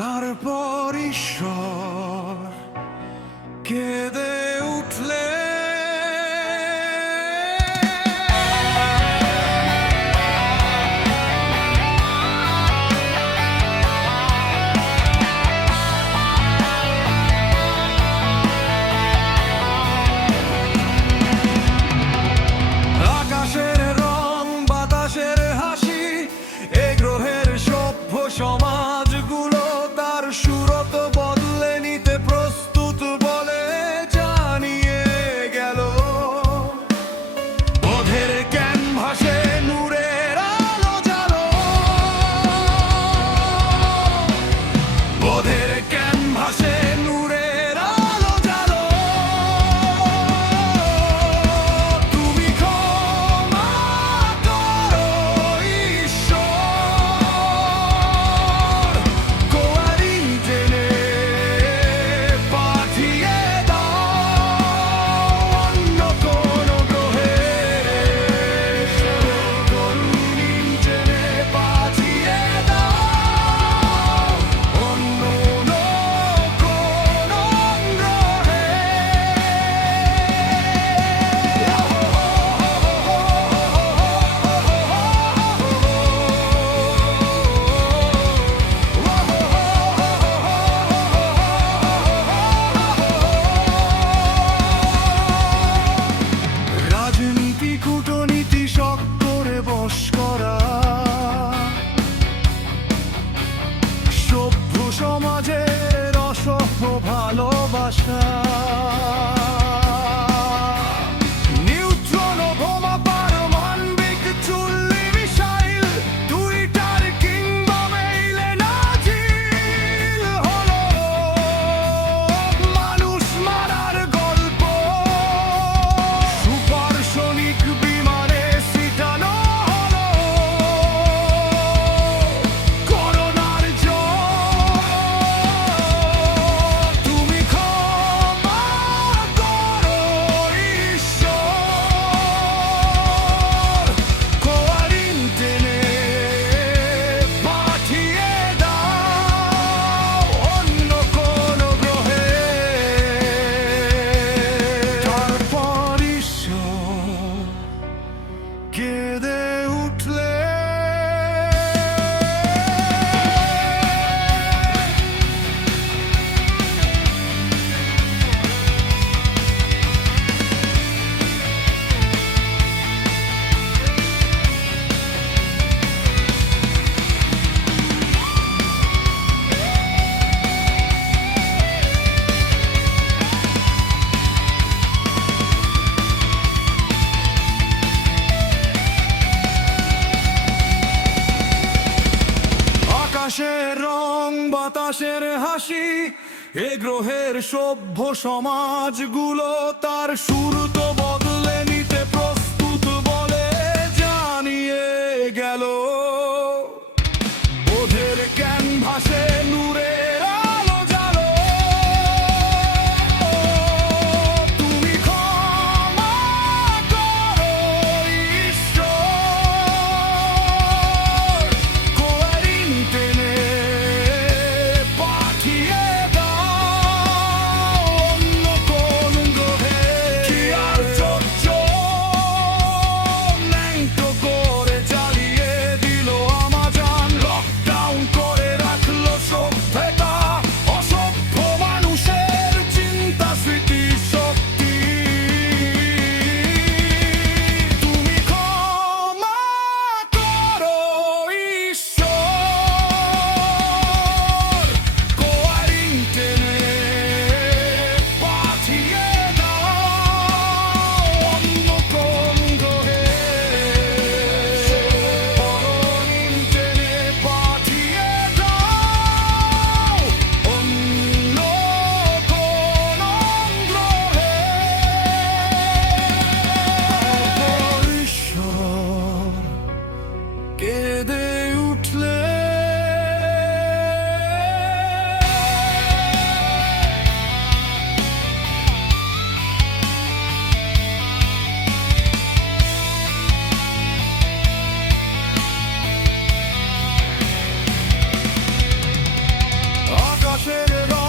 তারপর ঈশ্বর কেঁদে উঠলে আকাশের রং বাতাসের হাসি এ গ্রহের সভ্য সমাজগুলো তার সুরত বদলে নিতে প্রস্তুত বলে জানিয়ে গেল। বোধের ক্যানভাসে নূরের আলো জালো, বোধের ক্যানভাসে নূরের আলো জালো। তুমি ক্ষমা করো ঈশ্বর, কোয়ারিন্টাইনে পাঠিয়ে দাও অন্য কোনো গ্রহে। কোয়ারিন্টাইনে পাঠিয়ে দাও অন্য কোনো গ্রহে। রাজনীতি কূটনীতি শক্ত করে বশ করা, সভ্য সমাজের অসভ্য ভালোবাসা। নিউট্রন ও বোমা পারমাণবিক চুল্লি মিসাইল টুইটার কিংবা মেইলে নাজিল হলো মানুষ মারার গল্প। সুপারসনিক বিমানে ছিটানো হলো করোনার জ্বর। তুমি ক্ষমা করো ঈশ্বর, কোয়ারিন্টাইনে পাঠিয়ে দাও অন্য কোনো গ্রহে। তারপর ঈশ্বর কেঁদে উঠলে আকাশের রং বাতাসের হাসি এ গ্রহের সভ্য সমাজগুলো তার সুরত বদলে নিতে প্রস্তুত বলে জানিয়ে গেল। বোধের ক্যানভাসে নূরের আলো জালো, তুমি ক্ষমা করো ঈশ্বর, কোয়ারিন্টাইনে পাঠিয়ে দাও অন্য কোন গ্রহে। কি আর ইতিহাসের